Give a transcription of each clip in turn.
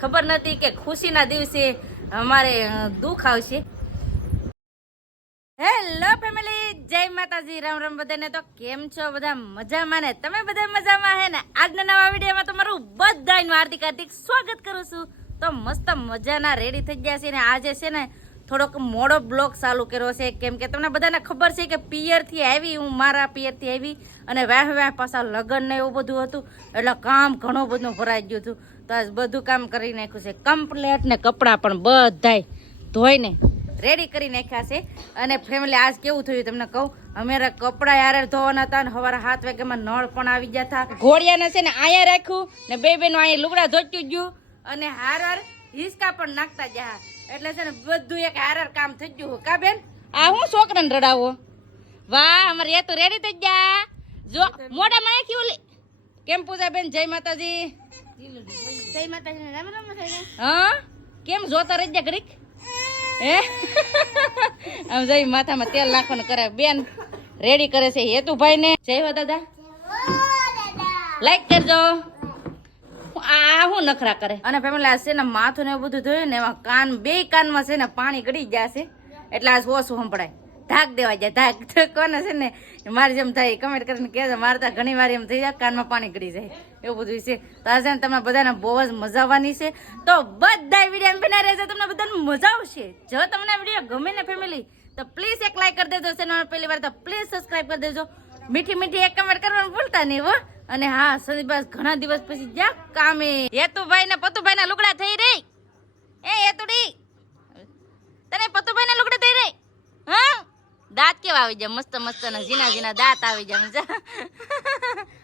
ખબર નથી કે ખુશીના દિવસે અમારે દુઃખ આવશે. હેલો ફેમિલી જય માતાજી, રામ રામ બધાને. તો કેમ છો બધા? મજામાં ને? તમે બધા મજામાં હે ને? આજના નવા વિડીયોમાં તમારું બધાનું હાર્દિક હાર્દિક સ્વાગત કરું છું. તો મસ્ત મજાના રેડી થઈ ગયા છે ને? આજે છે ને થોડોક મોડો બ્લોગ ચાલુ કર્યો છે. કેમ કે તમને બધાને ખબર છે કે પિયરથી આવી, હું મારા પિયરથી આવી અને વાહ વાહ, પાછા લગ્ન ને એવું બધું હતું. એટલે કામ ઘણું બધું ભરાઈ ગયું હતું. તો આજ બધું કામ કરી નાખ્યું છે. કમ્પ્લેટ ને કપડાં પણ બધાય ધોઈને રેડી કરી નાખ્યા છે. અને ફેમિલી આજ કેવું થયું તમને કહું? અમારા કપડાં યારે ધોવાના હતા ને સવારે સાત વાગ્યામાં નળ પણ આવી ગયા હતા. ઘોડિયાને છે ને અહીંયા રાખ્યું ને બે બેનું અહીંયા લુગડા ધોચ્યું ગયું. અને હાર હાર હિસકા પણ નાખતા ગયા. એટલે છે ને બધું એક હાર હાર કામ થઈ ગયું કા બેન? આ હું છોકરાને રડાવો? વાહ અમારે એ તો રેડી થઈ ગયા. જો મોઢા માં નાખી ઓલી. કેમ પૂજા બેન? જય માતાજી. જય માતાજી રામ રામ હા? કેમ જોતા રહી ગયા ઘડીક? હે? આમ જઈ માથામાં તેલ નાખવાનું કરે બેન રેડી કરે છે હેતુભાઈ ને જય હો દાદા. લાઈક કરજો. આ હું નખરા કરે? અને ફેમિલી છે ને માથું ને એવું બધું ધોયું ને એમાં કાન બે કાનમાં છે ને પાણી ગળી છે. એટલે આ ઓછું સંભળાય. ધાક દેવા જાય, ધાક. કોને છે ને, મારે જેમ થાય કમેન્ટ કરીને કહે મારે તો ઘણી વાર એમ થઈ જાય, કાનમાં પાણી ગળી જાય. એવું બધું છે. તો આ છે ને તમને બધાને બહુ જ મજા આવવાની છે. તો બધા વીડિયો બના રહેશે તમને બધાને મજા આવશે. જો તમને વીડિયો ગમે ને ફેમિલી તો પ્લીઝ એક લાઈક કરી દેજો. ચેનલ પહેલી વાર તો પ્લીઝ સબસ્ક્રાઈબ કરી દેજો. મીઠી મીઠી એક કમેન્ટ કરવાનું ભૂલતા નહીં હો. અને હા સંદીપ ઘણા દિવસ પછી જ્યાં કામે. હેતુભાઈ ને પતુભાઈ ના લુગડા થઈ રહી. એ હેતુડી, તને પતુભાઈ ના લુગડા થઈ રહી? હા? દાંત કેવા આવી જાય? મસ્ત મસ્ત ને ઝીણા ઝીણા દાંત આવી જાય સમજા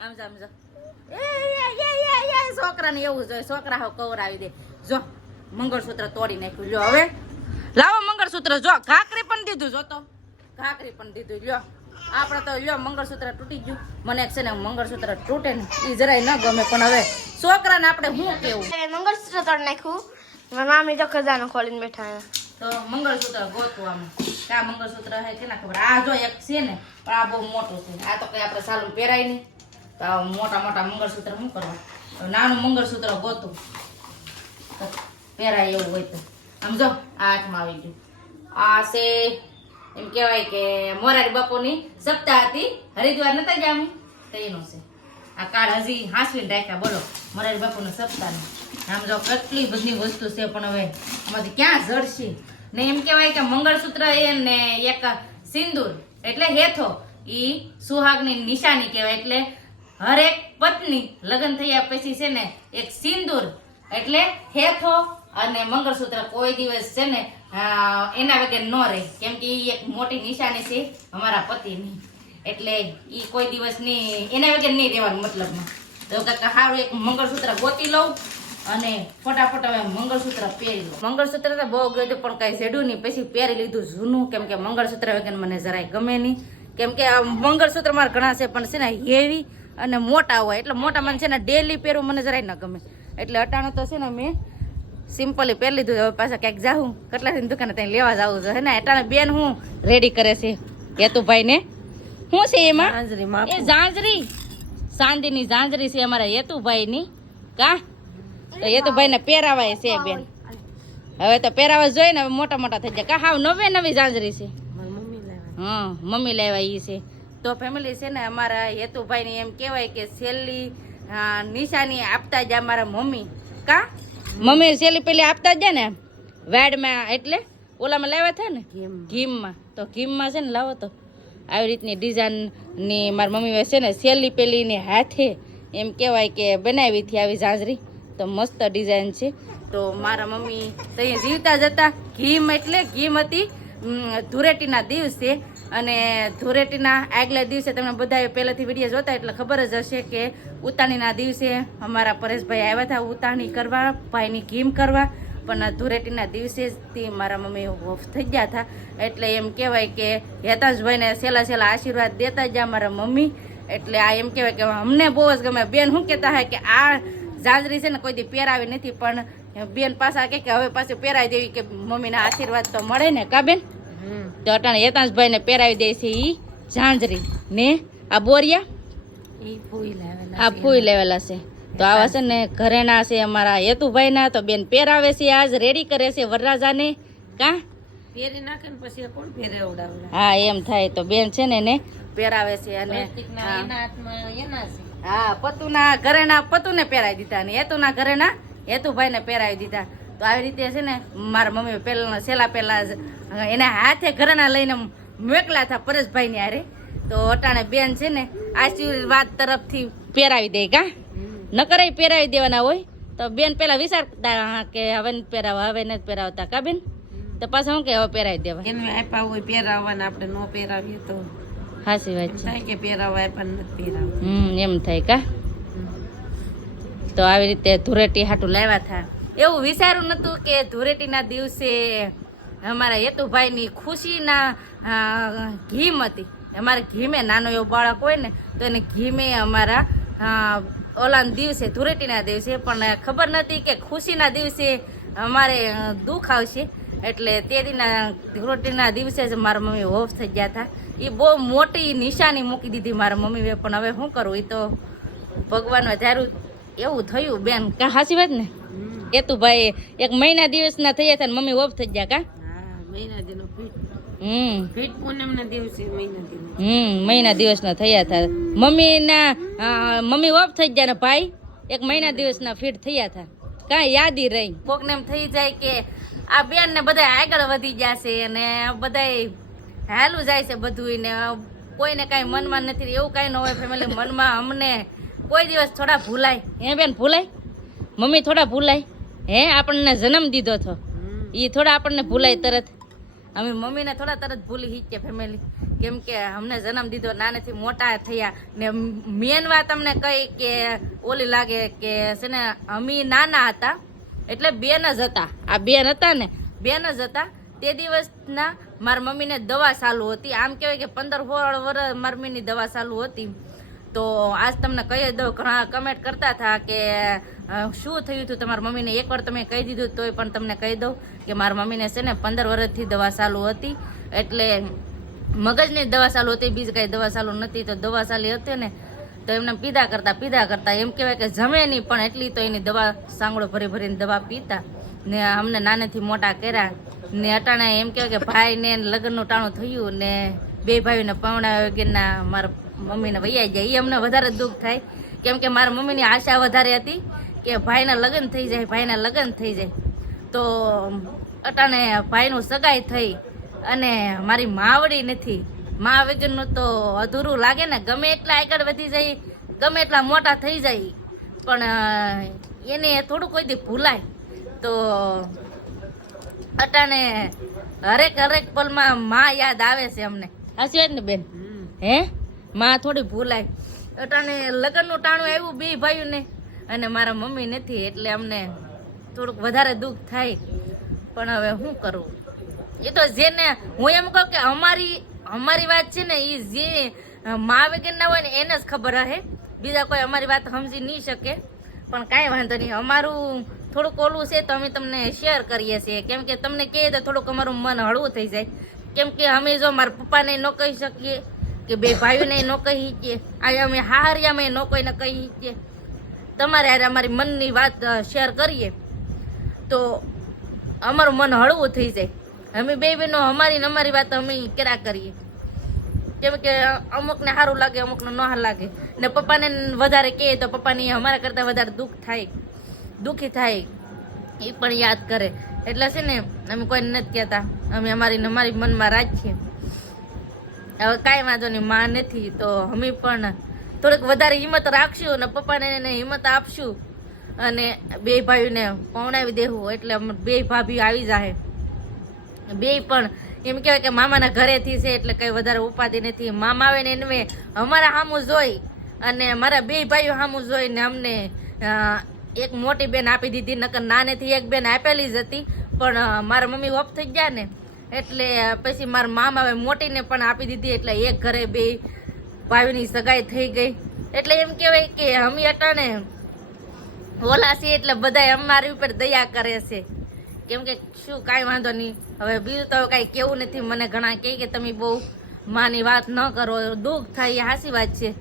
આમ એ એ એ છોકરાને એવું જોઈએ. છોકરા હાવ કવર આવી દે. જો, મંગળસૂત્ર તોડી નાખ્યું. લ્યો હવે. લાવો મંગળસૂત્ર. જો, ઘાકરી પણ દીધું, જો તો. ઘાકરી પણ દીધું. લ્યો. આપણે તો લ્યો મંગળસૂત્ર તૂટી ગયું. મને એક છે ને મંગળસૂત્ર તૂટે ને એ જરાય ન ગમે પણ હવે છોકરાને આપણે શું કેવું? મંગળસૂત્ર તોડ નાખ્યું. મામી તો ખજાનો ખોલીને બેઠા તો મંગળસૂત્ર ગોતવું આમ. કા મંગળસૂત્ર હે કે ના ખબર? આ જો એક છે ને પણ આ બહુ મોટું છે. આ તો કઈ આપણે સાલું પહેરાય નહીં. તો મોટા મોટા મંગળસૂત્ર શું કરવા? તો નાનું મંગળસૂત્ર ગોતું. પહેરાય એવું હોય તો. આમ જો આ હાથમાં આવી ગયું. આ છે એમ કહેવાય કે મોરારી બાપુની સપ્તાહ હતી. હરિદ્વાર નતા અમે? તો એનું છે. આ કાર્ડ હજી હાંસવીને રાખ્યા, બોલો, મોરારી બાપુના સપ્તાહ આમ જો કેટલી બધી વસ્તુ છે, પણ હવે આમાંથી ક્યાં જડશે? ને એમ કહેવાય કે મંગળસૂત્ર એ ને એક સિંદૂર, એટલે હેથો, ઈ સુહાગની નિશાની કહેવાય, એટલે હરેક પત્ની લગ્ન થયા પછી છે ને, એક સિંદૂર, એટલે હેથો અને મંગળસૂત્ર કોઈ દિવસ છે ને એના વગર ન રહે. કેમ કે ઈ એક મોટી નિશાની છે અમારા પતિની. એટલે ઈ કોઈ દિવસ નહીં એના વગર નહીં રહેવાનું મતલબમાં. તો કાકા સારું એક મંગળસૂત્ર ગોતી લઉં અને ફટાફટ હવે મંગળસૂત્ર પહેરી લઉં. મંગળસૂત્ર તો બહુ ગયું પણ કાંઈ સેડું નહીં. પછી પહેરી લીધું જૂનું. કેમ કે મંગળસૂત્ર વગર મને જરાય ગમે નહીં. કેમ કે મંગળસૂત્ર મારા ઘણા છે, પણ છે ને, હેવી અને મોટા હોય. એટલે મોટા મને છે ને, ડેલી પહેરવું મને જરાય ન ગમે. એટલે અટાણું તો છે ને, મેં સિમ્પલી પહેરી લીધું. હવે પાછા ક્યાંક જાઉં કટલાથી દુકાને ત્યાં લેવા જાવું છે. હે ને? અટાણે બેન હું રેડી કરે છે. હેતુભાઈ ને શું છે એમાં? એ ઝાંઝરી. સાંદીની ઝાંઝરી છે અમારા હેતુભાઈ ની કા? તો હેતુભાઈ ને પહેરાવાય છે બેન. હવે તો પહેરાવા જોઈએ ને. હવે મોટા મોટા થઈ જાય. કા હાવ નવે નવી ઝાંઝરી છે. હા મમ્મી લાવ્યા. એ છે. તો ફેમિલી છે ને અમારા હેતુભાઈ ની એમ કહેવાય કે છેલ્લી નિશાની આપતા જ અમારા મમ્મી. કા? મમ્મી સેલી પેલી આપતા જ જાય ને વેડમાં એટલે ઓલામાં લાવ્યા હતા ને? ઘીમમાં તો ઘીમમાં છે ને લાવો તો. આવી રીતની ડિઝાઇનની મારી મમ્મી છે ને સેલી પેલી ને હાથે એમ કહેવાય કે બનાવી હતી આવી ઝાંઝરી. તો મસ્ત ડિઝાઇન છે. તો મારા મમ્મી તો જીવતા જતા ઘીમ એટલે ઘીમ હતી ધૂળેટીના દિવસે અને ધૂળેટીના આગલા દિવસે તમે બધાએ પહેલાંથી વીડિયો જોતા એટલે ખબર જ હશે કે ઉતાણીના દિવસે અમારા પરેશભાઈ આવ્યા હતા ઉતાણી કરવા, ભાઈની ઘીમ કરવા, પણ ધૂળેટીના દિવસે જ તે મારા મમ્મી ઓફ થઈ ગયા હતા. એટલે એમ કહેવાય કે હેતાંશભાઈને સહેલા સહેલા આશીર્વાદ દેતા જ મારા મમ્મી. એટલે આ એમ કહેવાય કે અમને બહુ જ ગમે. બેન શું કહેતા હોય કે આ જાજરી છે ને કોઈ દી પહેરાવી નથી, પણ બેન પાછા કે હવે પાછું પહેરાવી દેવી કે મમ્મીના આશીર્વાદ તો મળે ને, કા બેન? તો અટાણે હેતાંશભાઈ ને પહેરાવી દે છે ઈ ઝાંઝરી. ને? આ બોરિયા? આ ફૂઈ લેવેલા છે. તો આવા છે ને ઘરેના છે અમારા હેતુભાઈના તો બેન પહેરાવે છે આજ રેડી કરે છે વરરાજાને. કા? પહેરી નાખે ને પછી કોણ પહેરે હા એમ થાય. તો બેન છે ને એને પહેરાવે છે અને એના હાથમાં એના છે. હા પતુના ઘરેના પતુને પહેરાવી દીધા ને હેતુના ઘરેના હેતુભાઈને પહેરાવી દીધા. તો આવી રીતે છે ને મારા મમ્મી પહેલા છેલ્લા પહેલાં જ એના હાથે ઘરના લઈને મોકલા હતા પરેશભાઈને હારે. તો અટાણે બેન છે ને આશીર્વાદ તરફથી પહેરાવી દે કા. નકર પહેરાવી દેવાના હોય. તો બેન પેલા વિચારતા કે હવે નથી પહેરાવા હવે નથી પહેરાવતા કા બેન? તો પાછા શું કે હવે પહેરાવી દેવા? એને આપ્યા હોય પહેરાવવાના આપણે ન પહેરાવીએ તો. હાસી વાત છે. કે પહેરાવા આપ્યા નથી પહેરાવ. હમ એમ થાય કા. તો આવી રીતે ધૂરેટી હાટું લાવ્યા હતા એવું વિચાર્યું નતું કે ધૂળેટીના દિવસે અમારા હેતુભાઈની ખુશીના ઘીમ હતી. અમારે ઘીમે નાનો એવો બાળક હોય ને, તો એને ઘીમે અમારા ઓલાના દિવસે, ધૂળેટીના દિવસે, પણ ખબર નથી કે ખુશીના દિવસે અમારે દુઃખ આવશે. એટલે તે દિના ધૂળેટીના દિવસે જ મારા મમ્મી ઓફ થઈ ગયા હતા. એ બહુ મોટી નિશાની મૂકી દીધી મારા મમ્મીએ, પણ હવે શું કરું? એ તો ભગવાનમાં વધારું એવું થયું, બેન. કાં સાચી વાત ને? એ ભાઈ એક મહિના દિવસના થયા હતા ને મમ્મી ઓફ થઈ ગયા કા? હા મહિના દિવસના થયા હતા. મમ્મીના મમ્મી ઓફ થઈ ગયા ને ભાઈ? એક મહિના દિવસના ફીટ થયા હતા. કાંઈ યાદી રહી? કોકને એમ થઈ જાય કે આ બેન ને બધા આગળ વધી જશે અને બધાય હાલું જાય છે બધું ને કોઈને કાંઈ મનમાં નથી એવું કાંઈ ન હોય ફેમિલી મનમાં અમને કોઈ દિવસ થોડા ભૂલાય. એ બેન ભૂલાય? મમ્મી થોડા ભૂલાય? હે આપણને જન્મ દીધો હતો. એ થોડા આપણને ભૂલાય તરત. અમે મમ્મીને થોડા તરત ભૂલી હિચકે ફેમિલી કેમ કે અમને જન્મ દીધો નાનેથી મોટા થયા. ને મેન વાત અમને કહી કે ઓલી લાગે કે છે ને અમે નાના હતા એટલે બેન જ હતા. આ બેન હતા ને બેન જ હતા. તે દિવસના મારા મમ્મીને દવા ચાલુ હતી. આમ કહેવાય કે પંદર સોળ વર્ષ મારી મમ્મીની દવા ચાલુ હતી. તો આજ તમને કહી દઉં ઘણા કમેન્ટ કરતા હતા કે શું થયું હતું તમારા મમ્મીને એકવાર તમે કહી દીધું, તોય પણ તમને કહી દઉં કે મારા મમ્મીને છે ને પંદર વર્ષથી દવા ચાલુ હતી. એટલે મગજની દવા ચાલુ હતી, બીજી કાંઈ દવા ચાલુ નથી તો દવા ચાલી હતી ને, તો એમને પીધા કરતા પીધા કરતા. એમ કહેવાય કે જમે નહીં, પણ એટલી તો એની દવા સાંગળો ભરી ભરીને દવા પીતા. ને અમને નાનેથી મોટા કર્યા. ને અટાણે એમ કહેવાય કે ભાઈને લગ્નનું ટાણું થયું ને બે ભાઈઓને પાવણા વગેરેના મારા મમ્મીને વૈયા જાય એ અમને વધારે દુઃખ થાય. કેમ કે મારા મમ્મીની આશા વધારે હતી. કે ભાઈના લગ્ન થઈ જાય ભાઈના લગ્ન થઈ જાય. તો અટાણે ભાઈનું સગાઈ થઈ અને મારી માવડી નથી. મા વગરનું તો અધૂરું લાગે ને ગમે એટલા આગળ વધી જાય ગમે એટલા મોટા થઈ જાય પણ એને થોડું કોઈ દી ભૂલાય. તો અટાણે હરેક હરેક પલમાં મા યાદ આવે છે અમને. હશે ને બેન? હે? મા થોડી ભૂલાય. અટાણે લગ્નનું ટાણું આવ્યું બે ભાઈઓને. અને મારા મમ્મી નથી, એટલે અમને થોડુંક વધારે દુઃખ થાય. પણ હવે શું કરું? એ તો જેને, હું એમ કહું કે અમારી અમારી વાત છે ને એ જે મા વગેરેના હોય ને, એને જ ખબર રહે. બીજા કોઈ અમારી વાત સમજી નહીં શકે. પણ કાંઈ વાંધો નહીં. અમારું થોડુંક ઓલું છે, તો અમે તમને શેર કરીએ છીએ. કેમ કે તમને કહીએ તો થોડુંક અમારું મન હળવું થઈ જાય. કેમ કે અમે જો મારા પપ્પાને ન કહી શકીએ, કે બે ભાઈઓને ન કહી શકીએ, આ અમે હારિયામાં ન કોઈને કહી શકીએ. તમારે હારે અમારી મનની વાત શેર કરીએ. તો અમારું મન હળવું થઈ જાય. અમે બે બહેનો, અમારી ને અમારી વાત અમે કર્યા કરીએ. કેમ કે અમુકને સારું લાગે, અમુકને ન લાગે. ને પપ્પાને વધારે કહે તો પપ્પાને અમારા કરતાં વધારે દુઃખ થાય. દુઃખી થાય. એ પણ યાદ કરે. એટલે છે ને, અમે કોઈને નથી કહેતા. અમે અમારી ને અમારી મનમાં રાખીએ. હવે કાંઈ વાંધો નહીં, માં નથી, તો અમે પણ થોડીક વધારે હિંમત રાખશું અને પપ્પાને એને હિંમત આપશું. અને બે ભાઈઓને પવણાવી દેવું એટલે બે ભાભી આવી જાય બે પણ એમ કહેવાય કે મામાના ઘરેથી છે એટલે કંઈ વધારે ઉપાધિ નથી. મામા આવે ને એને અમારા સામું જોઈ અને મારા બે ભાઈઓ સામું જોઈને અમને એક મોટી બેન આપી દીધી. નકર નાનેથી એક બેન આપેલી જ હતી. પણ મારા મમ્મી ઓફ થઈ ગયા ને એટલે પછી મારા મામાએ મોટીને પણ આપી દીધી. એટલે એક ઘરે બે ભાઈઓની સગાઈ થઈ ગઈ. એટલે એમ કહેવાય કે અમે અટાણે ઓલા છીએ એટલે બધા અમારી ઉપર દયા કરે છે. કેમ કે શું કાંઈ વાંધો નહીં. હવે બીજું તો કાંઈ કેવું નથી. મને ઘણા કહે કે તમે બહુ માની વાત ન કરો. દુઃખ થાય એ હાસી વાત છે.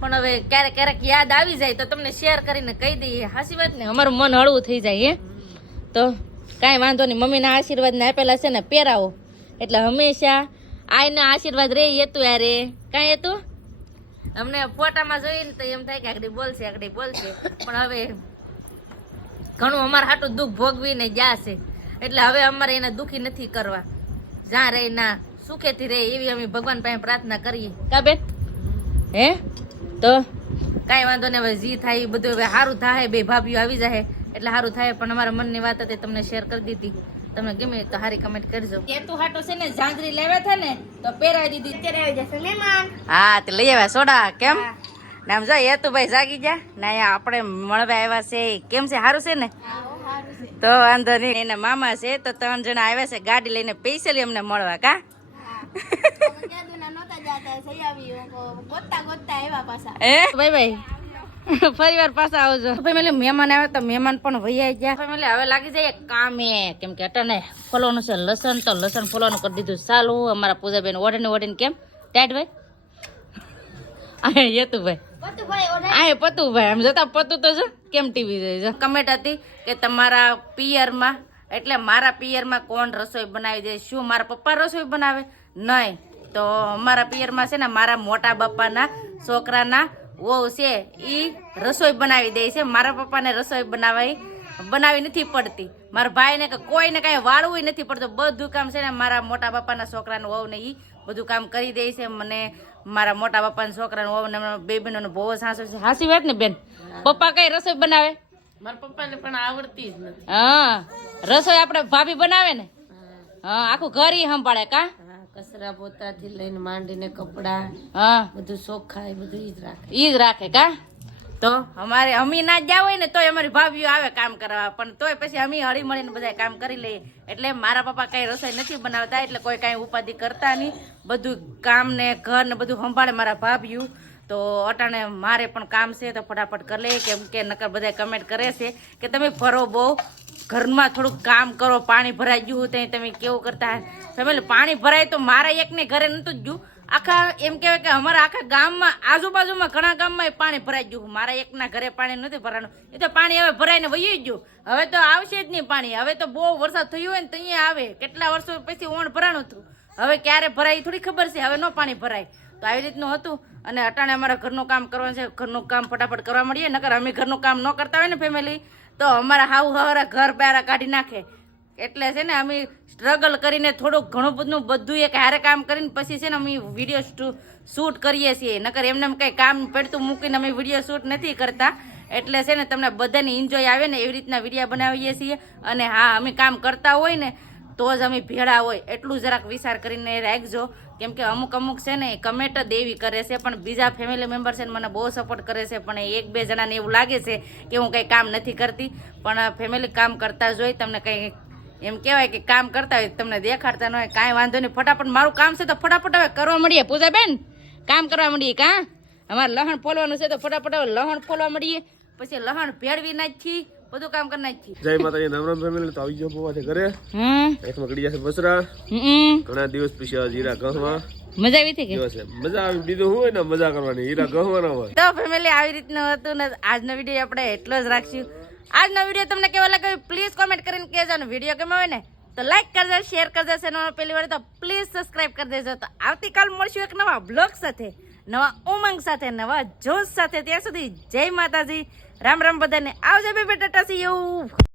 પણ હવે ક્યારેક ક્યારેક યાદ આવી જાય તો તમને શેર કરીને કહી દઈએ. હાસી વાત ને અમારું મન હળવું થઈ જાય હે. તો કાંઈ વાંધો નહીં. મમ્મીના આશીર્વાદને આપેલા છે ને, પહેરાવો. એટલે હંમેશા આઈના આશીર્વાદ રે એતું યારે કાંઈ એતું અમને ફોટામાં જોઈને તો એમ થાય કે આગળ બોલશે આગળ બોલશે. પણ હવે ઘણું અમારે હાટું દુઃખ ભોગવીને ગયા છે. એટલે હવે અમારે એને દુઃખી નથી કરવા. જ્યાં રહે ના સુખેથી રહે એવી અમે ભગવાન પાસે પ્રાર્થના કરીએ. કા બેન? હે? તો? કાંઈ વાંધો નહીં હવે જી થાય એ બધું હવે સારું થાય બે ભાભીઓ આવી જાય એટલે સારું થાય પણ અમારા મનની વાત હતી તમને શેર કરી દીધી. તમને ગમે તો સારી કમેન્ટ કરજો. કે તું હાટો છે ને ઝાંઝરી લેવા થા ને તો પહેરાવી દીધી. અત્યારે આવી જશે મહેમાન. હા તે લઈ આવ્યા સોડા કેમ? ને આમ જો એ તો ભાઈ જાગી જા ના આપણે મળવા આવ્યા છે. કેમ છે? સારું છે ને? તો વાંધો નહીં. એના મામા છે તો ત્રણ જણા આવ્યા છે ગાડી લઈને સ્પેશિયલી અમને મળવા કા? ભાઈ ભાઈ ફરી વાર પાછા આવજો. ફેમિલી મહેમાન આવે તો મહેમાન પણ વૈયા ગયા. મેં હવે લાગી જાય કામે કેમ કે અટાને ફોલવાનું છે લસણ તો લસણ ફોલવાનું કરી દીધું સાલું. અમારા પૂજાબેન ઓઢીને ઓઢીને કેમ? ટાઈટ ભાઈ. આ યેતુ ભાઈ. પતુ ભાઈ આ પતુ આમ જતા પતુ તો જો કેમ ટીવી જોઈ જો. કમેન્ટ હતી કે તમારા પિયરમાં એટલે મારા પિયરમાં કોણ રસોઈ બનાવી દે શું મારા પપ્પા રસોઈ બનાવે? નહીં. તો અમારા પિયરમાં છે ને મારા મોટા બાપાના છોકરાના વહુ છે એ રસોઈ બનાવી દે છે. મારા પપ્પાને રસોઈ બનાવી બનાવી નથી પડતી. મારા ભાઈને કે કોઈને કાંઈ વાળવું નથી પડતું. બધું કામ છે ને મારા મોટા બાપાના છોકરાનું વહુને એ બધું કામ કરી દે છે. મને મારા મોટા બાપાના છોકરાનું વહુને બે બહેનોને બહુ સાસુ છે. હાસી વાત ને બેન? પપ્પા કઈ રસોઈ બનાવે? મારા પપ્પાને પણ આવડતી જ નથી. હા. રસોઈ આપણે ભાભી બનાવે ને? હા. આખું ઘર ઈ સંભાળે કા? હા કચરા પોતાથી લઈને માંડીને કપડા હા. બધું ચોખ્ખા બધું ઈ જ રાખે. ઈ જ રાખે કા? તો અમારે અમી ના જ્યાં હોય ને તોય અમારી ભાભીઓ આવે કામ કરવા. પણ તોય પછી અમે હળી મળીને બધા કામ કરી લઈએ એટલે મારા પપ્પા કઈ રસોઈ નથી બનાવતા એટલે કોઈ કાંઈ ઉપાધિ કરતા નહીં. બધું કામ ને ઘર ને બધું સંભાળે મારા ભાભીઓ. તો અટાણે મારે પણ કામ છે તો ફટાફટ કરી લઈએ. કેમ કે નકર બધા કમેન્ટ કરે છે કે તમે ફરો બહુ. ઘરમાં થોડુંક કામ કરો, પાણી ભરાઈ ગયું ત્યાં તમે કેવું કરતા? ફેમિલી પાણી ભરાય તો મારા એકને ઘરે નહોતું જ ગયું. આખા એમ કહેવાય કે અમારા આખા ગામમાં, આજુબાજુમાં ઘણા ગામમાં પાણી ભરાઈ ગયું. મારા એકના ઘરે પાણી નથી ભરાવાનું એ તો પાણી હવે ભરાઈને વહી ગયું. હવે તો આવશે જ નહીં પાણી. હવે તો બહુ વરસાદ થયો હોય ને તો અહીંયા આવે. કેટલા વર્ષો પછી ઓણ ભરાણું હતું. હવે ક્યારે ભરાય થોડી ખબર છે. હવે ન પાણી ભરાય. તો આવી રીતનું હતું. અને અટાણે અમારા ઘરનું કામ કરવાનું છે, ઘરનું કામ ફટાફટ કરવા મળીએ, નકર અમે ઘરનું કામ ન કરતા હોય ને ફેમિલી તો અમારા હાવ હવારા ઘર બારા કાઢી નાખે. એટલે છે ને અમે સ્ટ્રગલ કરીને થોડુંક ઘણું બધું બધું એક હારે કામ કરીને પછી છે ને અમે વીડિયો શૂટ કરીએ છીએ. નકર એમને કંઈ કામ પડતું મૂકીને અમે વીડિયો શૂટ નથી કરતા. એટલે છે ને તમને બધાને એન્જોય આવે ને એવી રીતના વીડિયો બનાવીએ છીએ. અને હા, અમે કામ કરતા હોય ને, તો જ અમે ભેળા હોય. એટલું જરાક વિચાર કરીને રાખજો. કેમ કે અમુક અમુક છે ને કમેન્ટ જ એવી કરે છે, પણ બીજા ફેમિલી મેમ્બર છે ને મને બહુ સપોર્ટ કરે છે, પણ એક બે જણાને એવું લાગે છે કે હું કંઈ કામ નથી કરતી. પણ ફેમિલી કામ કરતા જ હોય, તમને કંઈ એમ કહેવાય કે કામ કરતા હોય તમને દેખાડતા ન હોય, કાંઈ વાંધો નહીં. ફટાફટ મારું કામ છે તો ફટાફટ હવે કરવા મળીએ. પૂજા બેન કામ કરવા મળીએ કાં? અમારે લહણ ફોલવાનું છે તો ફટાફટ હવે લહણ ફોલવા મળીએ. પછી લહણ ભેળવી નાખી. બધું કામ કરી નાખી. જય માતાજી રામ રામ ફેમિલી તો આવી ગયો છે ઘરે. હમ. એક જશે બસરા. હમ. ઘણા દિવસ પછી આ જીરા ગહમાં મજા આવી હતી કે? મજા આવી બીજું હોય ને મજા કરવાની. હીરા ગહવાના હોય. તો ફેમિલી આવી રીતનું હતું ને આજનો વીડિયો આપણે એટલો જ રાખશું. આજનો વીડિયો તમને કેવો લાગ્યો પ્લીઝ કોમેન્ટ કરીને કહેજો. ને વીડિયો કેમ હોય ને તો લાઈક કરજો શેર કરજો. ચેનલ પહેલી વાર તો પ્લીઝ સબસ્ક્રાઇબ કરી દેજો. તો આવતીકાલ મળશું એક નવા બ્લોગ સાથે નવા ઉમંગ સાથે નવા જોશ સાથે. ત્યાં સુધી જય માતાજી. રામ રામ બધાને. આવજો બેટા ટાટા સી એવું